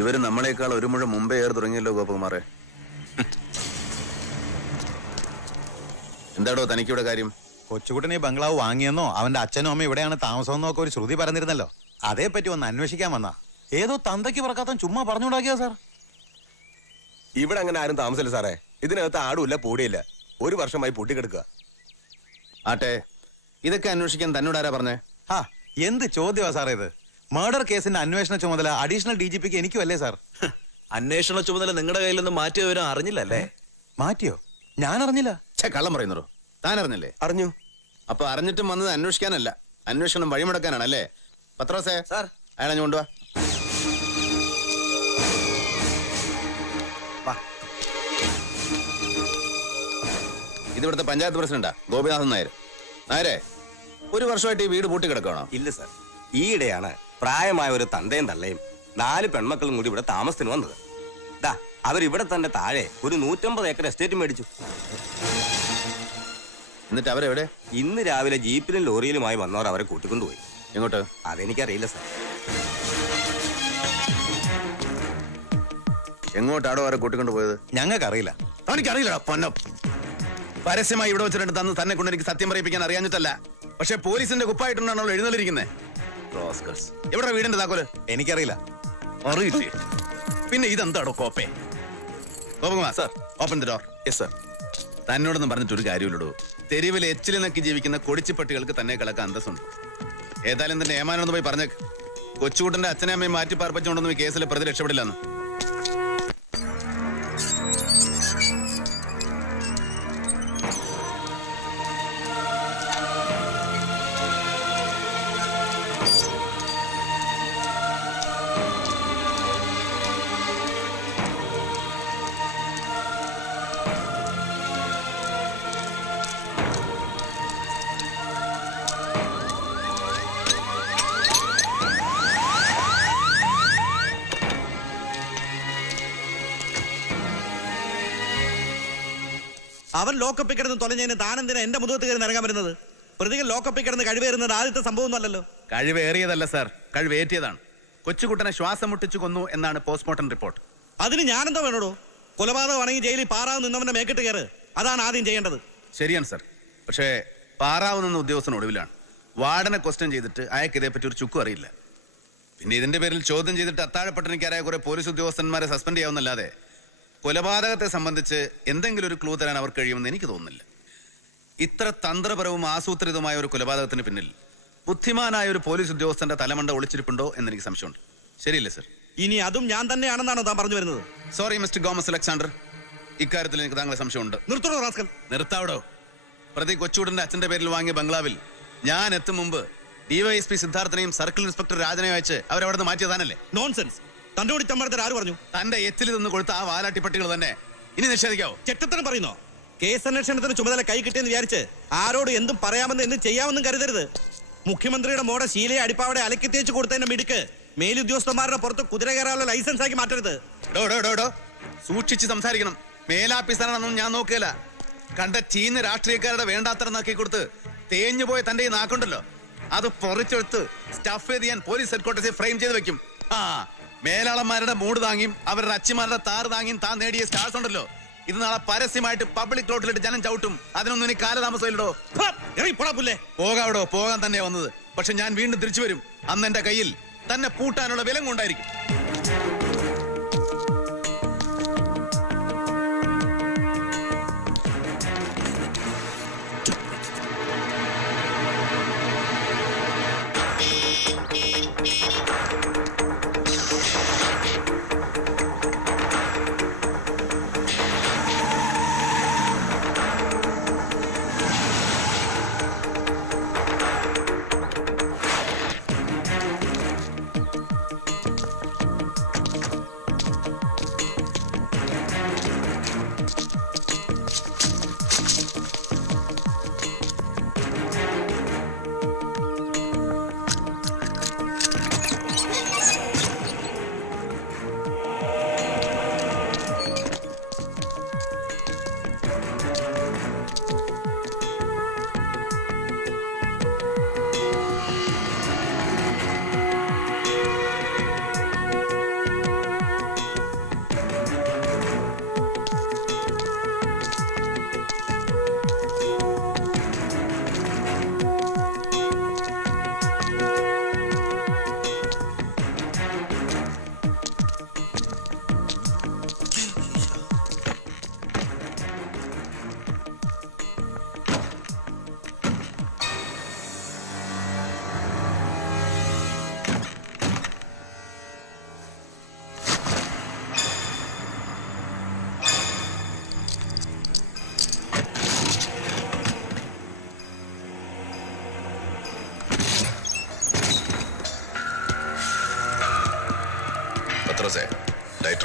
ഇവർ നമ്മളെക്കാൾ ഒരു മുഴ മുമ്പേ ഏറി തുടങ്ങിയല്ലോ ഗോപകുമാറെ. എന്താടോ തനിക്കിവിടെ കാര്യം? കൊച്ചുകുട്ടനെ ബംഗ്ലാവ് വാങ്ങിയെന്നോ അവന്റെ അച്ഛനും അമ്മ ഇവിടെയാണ് താമസമെന്നോ ഒക്കെ ഒരു ശ്രുതി പറഞ്ഞിരുന്നല്ലോ. അതേപ്പറ്റി ഒന്ന് അന്വേഷിക്കാൻ വന്നാ. ഏതോ തന്തയ്ക്ക് പറക്കാത്ത ചുമ്മാ പറഞ്ഞുണ്ടാക്കിയോ സാർ. ഇവിടെ അങ്ങനെ ആരും താമസമില്ല സാറേ. ഇതിനകത്ത് ആടുമില്ല പൂടിയില്ല ഒരു വർഷമായി പൂട്ടിക്കെടുക്കുക ആട്ടെ ഇതൊക്കെ അന്വേഷിക്കാൻ തന്നോടാരാ പറഞ്ഞേ? ആ എന്ത് ചോദ്യമാ സാറേ ഇത്? മർഡർ കേസിന്റെ അന്വേഷണ ചുമതല അഡീഷണൽ ഡി ജി പിക്ക് എനിക്കും അല്ലേ സാർ അന്വേഷണ ചുമതല നിങ്ങളുടെ കയ്യിൽ നിന്ന് മാറ്റിയ വിവരം അറിഞ്ഞില്ലല്ലേ? മാറ്റിയോ? ഞാൻ അറിഞ്ഞില്ല ഛേ കള്ളം പറയുന്നു താൻ അറിഞ്ഞില്ലേ അറിഞ്ഞു. അപ്പൊ അറിഞ്ഞിട്ടും വന്നത് അന്വേഷിക്കാനല്ല. അന്വേഷണം വഴിമുടക്കാനാണ് അല്ലേ പത്രോസേ സാർ. അയാളെ ഞാൻ കൊണ്ടുവാ. വാ. ഇത് ഇവിടുത്തെ പഞ്ചായത്ത് പ്രസിഡന്റാ ഗോപിനാഥൻ നായർ. നായരെ ഒരു വർഷമായിട്ട് ഈ വീട് പൂട്ടി പൂട്ടിക്കിടക്കണോ ഇല്ല സാർ. ഈയിടെയാണ് പ്രായമായ ഒരു തന്തയും തള്ളയും നാല് പെൺമക്കളും കൂടി ഇവിടെ താമസത്തിന് വന്നത്. ദാ അവരിവിടെ തന്നെ താഴെ ഒരു നൂറ്റമ്പത് ഏക്കർ എസ്റ്റേറ്റ് മേടിച്ചു. എന്നിട്ട് അവരെവിടെ? ഇന്ന് രാവിലെ ജീപ്പിലും ലോറിയിലുമായി വന്നവർ അവരെ കൂട്ടിക്കൊണ്ടുപോയി. എങ്ങോട്ട്? അതെനിക്കറിയില്ല സാർ. എങ്ങോട്ടാടോ അവരെ കൂട്ടിക്കൊണ്ട് പോയത്? ഞങ്ങൾക്കറിയില്ല. എനിക്കറിയില്ല പൊന്നം. പരസ്യമായി ഇവിടെ വെച്ചിട്ടുണ്ട് തന്ന് തന്നെ കൊണ്ട് എനിക്ക് സത്യം പറയിപ്പിക്കാൻ അറിയാഞ്ഞിട്ടല്ല. പക്ഷെ പോലീസിന്റെ കുപ്പായിട്ടുണ്ടാണല്ലോ എഴുന്നള്ളിരിക്കുന്നത് എവിടെ വീടിന്റെ താക്കോൽ? എനിക്കറിയില്ല. അറിയില്ലേ പിന്നെ ഇതെന്താടോ കോപ്പേ? Gopakumar sir. Open the door yes sir തന്നോടൊന്നും പറഞ്ഞിട്ടൊരു കാര്യമില്ലടോ. തെരുവിൽ എച്ചിൽ നക്കി ജീവിക്കുന്ന കൊടിച്ചിപ്പട്ടികൾക്ക് തന്നെ കിടക്കാൻ അന്തസ്സുണ്ട്. ഏതായാലും തന്നെ ഏമാനൊന്ന് പോയി പറഞ്ഞേക്ക്. കൊച്ചുകൂട്ടന്റെ അച്ഛനെ അമ്മയും മാറ്റി പാർപ്പിച്ചുകൊണ്ടൊന്നും ഈ കേസിലെ പ്രതി രക്ഷപ്പെടില്ലെന്ന് അവൻ ലോക്കപ്പിൽ കിടന്ന് തൊലഞ്ഞതിന് താൻ എന്തിനാ എന്റെ മുതുകത്ത് കയറി നിറങ്ങാൻ വരുന്നത്? പ്രതികൾ ലോക്കപ്പിൽ കിടന്ന് കഴിവേറുന്നത് ആദ്യത്തെ സംഭവമൊന്നുമല്ലല്ലോ. കഴിവേറിയതല്ല സാർ. കഴിവേറ്റിയതാണ്. കൊച്ചുകുട്ടനെ ശ്വാസം മുട്ടിച്ചു കൊന്നു എന്നാണ് പോസ്റ്റ്മോർട്ടം റിപ്പോർട്ട്. അതിന് ഞാനെന്താ വേണോടോ? കൊലപാതകമാണെങ്കിൽ ജയിലിൽ പാറാവ് നിന്നവന്റെ മേക്കിട്ട് കയറ്. അതാണ് ആദ്യം ചെയ്യേണ്ടത്. ശരിയാണ് സാർ. പക്ഷേ പാറാവ് നിന്ന ഉദ്യോഗസ്ഥൻ ഒടുവിലാണ്. വാർഡനെ ക്വസ്റ്റ്യൻ ചെയ്തിട്ട് അയാൾക്ക് ഇതേപ്പറ്റി ഒരു ചുക്കും അറിയില്ല. പിന്നെ ഇതിന്റെ പേരിൽ ചോദ്യം ചെയ്തിട്ട് അത്താഴപ്പട്ടണിക്കാരായ കുറെ പോലീസ് ഉദ്യോഗസ്ഥന്മാരെ സസ്പെൻഡ് ചെയ്യാവുന്നല്ലാതെ കൊലപാതകത്തെ സംബന്ധിച്ച് എന്തെങ്കിലും ഒരു ക്ലൂ തരാൻ അവർ കഴിയുമെന്ന് എനിക്ക് തോന്നുന്നില്ല. ഇത്ര തന്ത്രപരവും ആസൂത്രിതവുമായ ഒരു കൊലപാതകത്തിന് പിന്നിൽ ബുദ്ധിമാനായ ഒരു പോലീസ് ഉദ്യോഗസ്ഥന്റെ തലമണ്ട ഒളിച്ചിരിപ്പുണ്ടോ എന്ന് എനിക്ക് സംശയമുണ്ട്. ശരിയല്ലേ സർ ഇനി അതും ഞാൻ തന്നെയാണെന്നാണോ താൻ പറഞ്ഞു വരുന്നത്? Sorry mister Gomez Alexander. ഇക്കാര്യത്തിൽ എനിക്ക് താങ്കളെ സംശയമുണ്ട്. നിർത്തണോ റാസ്കൽ? നിർത്താവിടോ? പ്രതി കൊച്ചൂടന്റെ അച്ഛന്റെ പേരിൽ വാങ്ങിയ ബംഗ്ലാവിൽ ഞാൻ എത്തും മുമ്പ് ഡിവൈഎസ്പി സിദ്ധാർത്ഥനെയും സർക്കിൾ ഇൻസ്പെക്ടർ രാജനെയും അയച്ച് അവരവിടെ നിന്ന് മാറ്റിയതാനല്ലേ? നോൺസെൻസ് തന്റെ കൂടി ചമ്മടത്തിൽ ആര് പറഞ്ഞു? തന്റെ എത്തിൽ നിന്ന് കൊടുത്ത ആ വാലാട്ടിപ്പട്ടികൾ തന്നെ. ഇനി നിഷേധിക്കാവോ? ചെറ്റത്തനം പറയുന്നോ? കേസ് അന്വേഷണത്തിന് ചുമതല കൈ കിട്ടിയെന്ന് വിചാരിച്ച് ആരോട് എന്തും പറയാമെന്ന് എന്തും ചെയ്യാമെന്നും കരുതരുത്. മുഖ്യമന്ത്രിയുടെ മോടെ ശീലയെ അടിപ്പാവടെ അലക്കി തേച്ച് കൊടുത്തതിന്റെ മിടുക്ക് മേലുദ്യോഗസ്ഥന്മാരുടെ പുറത്ത് കുതിര കയറാനുള്ള ലൈസൻസ് ആക്കി മാറ്റരുത്. ഡോ ഡോ ഡോ ഡോ. സൂക്ഷിച്ച് സംസാരിക്കണം. മേലാഫീസറാണെന്നും ഞാൻ നോക്കിയല്ല കണ്ട ചീന രാഷ്ട്രീയക്കാരുടെ വേണ്ടാത്തരം നാക്കി കൊടുത്ത് തേഞ്ഞു പോയ തന്റെ ഈ നാക്കുണ്ടല്ലോ. അത് പൊറിച്ചെടുത്ത് സ്റ്റഫ് ചെയ്ത് ഞാൻ പോലീസ് ഹെഡ്ക്വാർട്ടേഴ്സിൽ ഫ്രെയിം ചെയ്ത് വെക്കും. ആ മേലാളന്മാരുടെ മൂട് താങ്ങിയും അവരുടെ അച്ഛന്മാരുടെ താറ് താങ്ങിയും താൻ നേടിയ സ്റ്റാർസ് ഉണ്ടല്ലോ. ഇത് നാളെ പരസ്യമായിട്ട് പബ്ലിക് റോട്ടിലിട്ട് ജനം ചവിട്ടും. അതിനൊന്നും ഇനി കാലതാമസമില്ലടോ. ഇറങ്ങിപ്പോടാ പോകാവിടോ പോകാൻ തന്നെയാ വന്നത്. പക്ഷെ ഞാൻ വീണ്ടും തിരിച്ചു വരും. അന്ന് എന്റെ കയ്യിൽ തന്നെ പൂട്ടാനുള്ള വിലം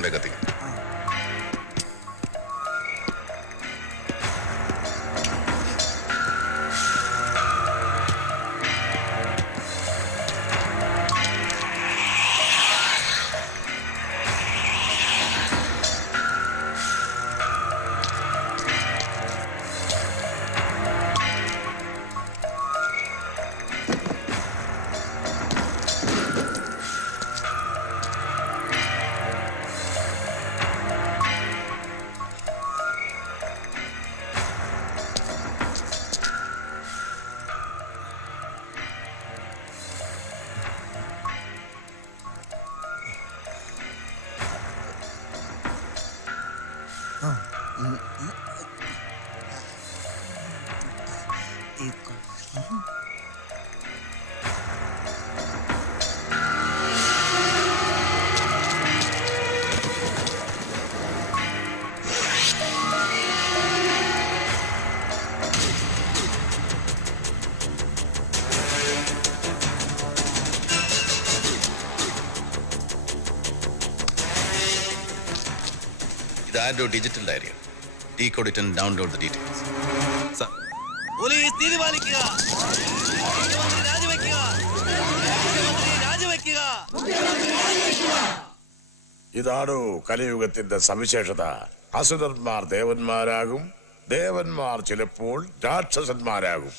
Negativo. Oh. ഇതാരോ digital diary decoded and download the details police രാജിവെക്കുക. രാജിവെക്കുക. ഇതാണോ കലിയുഗത്തിന്റെ സവിശേഷത. അസുരന്മാർ ദേവന്മാരാകും. ദേവന്മാർ ചിലപ്പോൾ രാക്ഷസന്മാരാകും.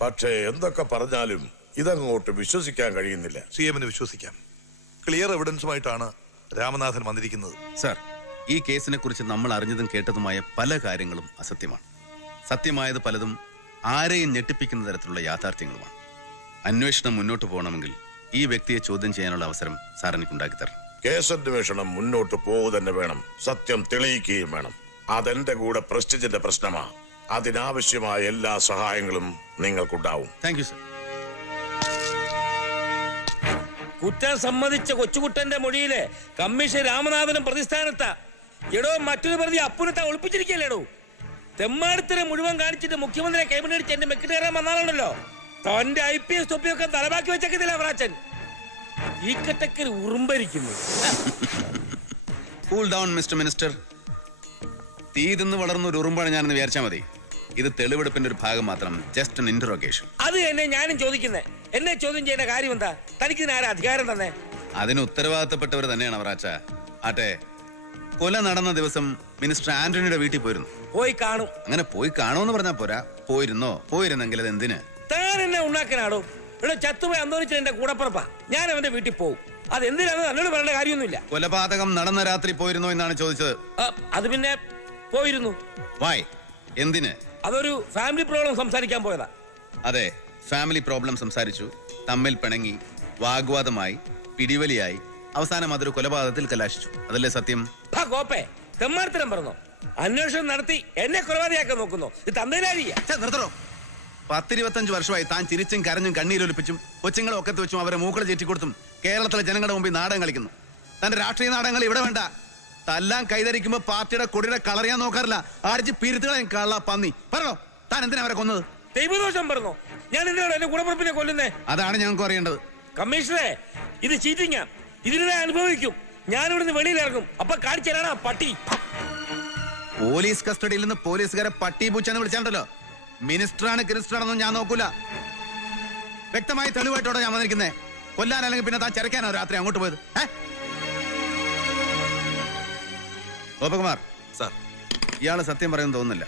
പക്ഷേ എന്തൊക്കെ പറഞ്ഞാലും ഇതങ്ങോട്ട് വിശ്വസിക്കാൻ കഴിയുന്നില്ല. സി എമ്മിന് വിശ്വസിക്കാം. ക്ലിയർ എവിഡൻസുമായിട്ടാണ് രാമനാഥൻ വന്നിരിക്കുന്നത്. സർ ഈ കേസിനെ കുറിച്ച് നമ്മൾ അറിഞ്ഞതും കേട്ടതുമായ പല കാര്യങ്ങളും അസത്യമാണ്. സത്യമായത് പലതും ആരെയും ഞെട്ടിപ്പിക്കുന്ന തരത്തിലുള്ള യാഥാർത്ഥ്യങ്ങളുമാണ്. അന്വേഷണം മുന്നോട്ട് പോകണമെങ്കിൽ ഈ വ്യക്തിയെ ചോദ്യം ചെയ്യാനുള്ള അവസരം സാർ എനിക്ക് ഉണ്ടാക്കി തരണം. കേസന്വേഷണം മുന്നോട്ട് പോവുക തന്നെ വേണം. സത്യം തെളിയിക്കുകയും വേണം. അതെന്റെ കൂടെ പ്രസ്റ്റിജിന്റെ പ്രശ്നമാ. അതിനാവശ്യമായ എല്ലാ സഹായങ്ങളും നിങ്ങൾക്കുണ്ടാവും. താങ്ക് യു സർ കുറ്റം സമ്മതിച്ച കൊച്ചുകുട്ടന്റെ മൊഴിയിലെ കമ്മീഷൻ രാമനാഥനും പ്രതിസ്ഥാനത്താ. എടോ മറ്റൊരു പ്രതി അപ്പുനത്തെ ഒളിപ്പിച്ചിരിക്കല്ലേടോ തെമ്മാടത്തിനെ മുഴുവൻ കാണിച്ചിട്ട് മുഖ്യമന്ത്രിയെ കൈമണിയടിച്ച് എന്റെ മെക്കിട്ട് കയറാൻ വന്നാലാണല്ലോ തന്റെ ഐ പി എസ് തൊപ്പിയൊക്കെ തലവാക്കി വെച്ചേക്കത്തില്ല അവറാച്ചൻ ഈ കട്ടക്കൽ ഉറുമ്പരിക്കുന്നു. കൂൾ ഡൗൺ മിസ്റ്റർ മിനിസ്റ്റർ തീ തിന്ന് വളർന്ന ഒരു ഉറുമ്പാണ് ഞാനെന്ന് വിചാരിച്ചാൽ മതി. ഇത് തെളിവെടുപ്പിന്റെ ഒരു ഭാഗം മാത്രം ജസ്റ്റ് an ഇന്ററോഗേഷൻ അത് എന്നെ ഞാനും ചോദിക്കുന്നേ. എന്നെ ചോദ്യം ചെയ്യേണ്ട കാര്യം എന്താ? തനിക്ക് ആരാ അധികാരം തന്നെ? അതിന് ഉത്തരവാദിത്തപ്പെട്ടവർ തന്നെയാണ് അവറാച്ച. ആട്ടെ കൊല നടന്ന ദിവസം മിനിസ്റ്റർ ആന്റണിയുടെ വീട്ടിൽ പോയിരുന്നു. പോയി കാണും. അങ്ങനെ പോയി കാണുമെന്ന് പറഞ്ഞാ പോരാ. പോയിരുന്നോ? പോയിരുന്നെങ്കിൽ അത് എന്തിന്? താൻ എന്നെ ഉണ്ടാക്കാനാടോ ഇവിടെ ചത്തുപോയി അന്തോണിച്ച എന്റെ കൂടപ്പുറപ്പാ. ഞാൻ അവന്റെ വീട്ടിൽ പോകും അത് എന്തിനാണെന്ന് എന്നോട് പറയേണ്ട കാര്യമൊന്നുമില്ല. കൊലപാതകം നടന്ന രാത്രി പോയിരുന്നോ എന്നാണ് ചോദിച്ചത്. ആ, അത് പിന്നെ പോയിരുന്നു. വായ് എന്തിന്? അതൊരു ഫാമിലി പ്രോബ്ലം സംസാരിക്കാൻ പോയതാ. അതെ ഫാമിലി പ്രോബ്ലം സംസാരിച്ചു. തമ്മിൽ പിണങ്ങി വാഗ്വാദമായി പിടിവലിയായി അവസാനം അതൊരു കൊലപാതകത്തിൽ കലാശിച്ചു. അതല്ലേ സത്യം? ഭാ കോപ്പേ തെമ്മാർത്തരം പറഞ്ഞു. അന്വേഷണം നടത്തി എന്നെ കൊലപാതകയാക്കാൻ നോക്കുന്നു. ഇത് നിർത്തണോ പത്തിരുപത്തഞ്ച് വർഷമായി താൻ ചിരിച്ചും കരഞ്ഞും കണ്ണീരൊലിപ്പിച്ചും കൊച്ചുങ്ങളെ ഒക്കത്ത് വെച്ചും അവരെ മൂക്കളെ ചേറ്റിക്കൊടുത്തും കേരളത്തിലെ ജനങ്ങളുടെ മുമ്പിൽ നാടകം കളിക്കുന്നു. തന്റെ രാഷ്ട്രീയ നാടകങ്ങൾ ഇവിടെ വേണ്ട. തല്ലാൻ കൈതരിക്കുമ്പോ പാർട്ടിയുടെ കൊടിയുടെ കളറിയാൻ നോക്കാറില്ല. ആരിച്ച് പിരുത്തുകളെ കള്ള പന്നി. പറഞ്ഞോ താൻ എന്തിനാ അവരെ കൊന്നത്? ദൈവദോഷം പറഞ്ഞോ. ഞാൻ എന്തിനാണ് എന്റെ കൂടപ്പുറപ്പിനെ കൊല്ലുന്നേ? അതാണ് ഞങ്ങൾക്ക് അറിയേണ്ടത്. കമ്മീഷണറെ ഇത് ചീറ്റിങ്ങാ. ഇതിനെ ഞാൻ അനുഭവിക്കും. ഞാൻ ഇവിടുന്ന് വെളിയിൽ ഇറങ്ങും അപ്പൊ കാണിച്ചു തരാനാ പട്ടി. പോലീസ് കസ്റ്റഡിയിൽ നിന്ന് പോലീസുകാരെ പട്ടി പൂച്ചെന്ന് വിളിച്ചാണ്ടല്ലോ. മിനിസ്റ്ററാണ് ക്രിസ്റ്ററാണെന്നും ഞാൻ നോക്കൂല. വ്യക്തമായി തെളിവായിട്ടോടെ ഞാൻ വന്നിരിക്കുന്നേ. കൊല്ലാൻ അല്ലെങ്കിൽ പിന്നെ താൻ ചരക്കാനോ രാത്രി അങ്ങോട്ട് പോയത്? ഗോപകുമാർ. സാർ. ഇയാൾ സത്യം പറയുമെന്ന് തോന്നുന്നില്ല.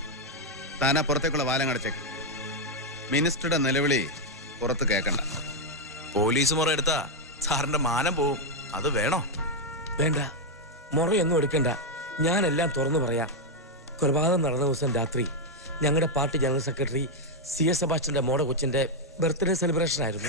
താനാ പുറത്തേക്കുള്ള വാലം കടച്ചേക്ക് മിനിസ്റ്ററുടെ നിലവിളി പുറത്ത് കേൾക്കണ്ട പോലീസ് മുറ എടുത്താ സാറിന്റെ മാനം പോവും. അത് വേണോ? വേണ്ട. മുറയൊന്നും എടുക്കണ്ട. ഞാനെല്ലാം തുറന്നു പറയാം. കൊലപാതകം നടന്ന ദിവസം രാത്രി ഞങ്ങളുടെ party general secretary C S സബാഷിന്റെ മോടെ കൊച്ചിന്റെ ബർത്ത്ഡേ സെലിബ്രേഷൻ ആയിരുന്നു